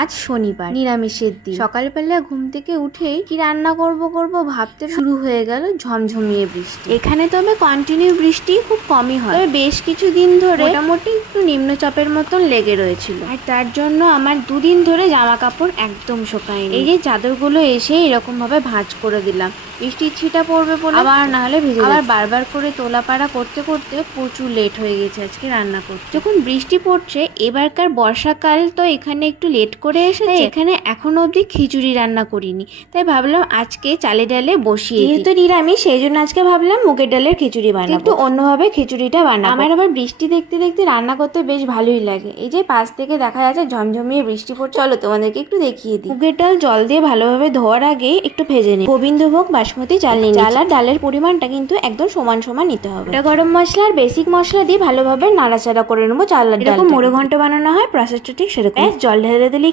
আজ শনিবার, নিরামিষের দিন। সকালবেলা ঘুম থেকে উঠেই কি রান্না করব ভাবতে শুরু হয়ে গেল ঝমঝমিয়ে বৃষ্টি। এখানে তবে কন্টিনিউ বৃষ্টি খুব কমই হয়, তবে বেশ কিছু দিন ধরে মোটামুটি একটু নিম্নচাপের মতন লেগে রয়েছিল। আর তার জন্য আমার দুদিন ধরে জামা কাপড় একদম শোকায়নি। এই যে চাদরগুলো এসে এরকম ভাবে ভাঁজ করে দিলাম, বৃষ্টির ছিটা পড়বে বলে আবার না হলে ভিজে আবার বারবার করে তোলাপাড়া করতে করতে প্রচুর লেট হয়ে গেছে আজকে রান্না করতে। যখন বৃষ্টি পড়ছে, এবারকার বর্ষাকাল তো এখানে একটু লেট করে এসেছে। এখানে এখনো অবধি খিচুড়ি রান্না করিনি, তাই ভাবলাম আজকে চালে ডালে বসিয়ে দিই। যেহেতু নিরামিষ সেই জন্য আজকে ভাবলাম মুগের ডালের খিচুড়ি বানাবো, একটু অন্যভাবে খিচুড়িটা বানাবো। আমার আবার বৃষ্টি দেখতে দেখতে রান্না করতে বেশ ভালোই লাগে। এই যে পাশ থেকে দেখা যাচ্ছে ঝমঝমিয়ে বৃষ্টি পড়ছে, চলো তোমাদেরকে একটু দেখিয়ে দিই। মুগের ডাল জল দিয়ে ভালোভাবে ধোয়ার আগে একটু ভেজে নিই। গোবিন্দভোগ বাসমতি চাল নিয়ে চাল আর ডালের পরিমাণটা কিন্তু একদম সমান সমান নিতে হবে। এটা গরম মশলা আর বেসিক মশলা দিয়ে ভালোভাবে নাড়াচাড়া করে নেবো চাল আর ডাল। মুড়ে ঘন্ট বানানো হয় প্রসেসটা ঠিক সেরকম। জল ঢেলে দিলে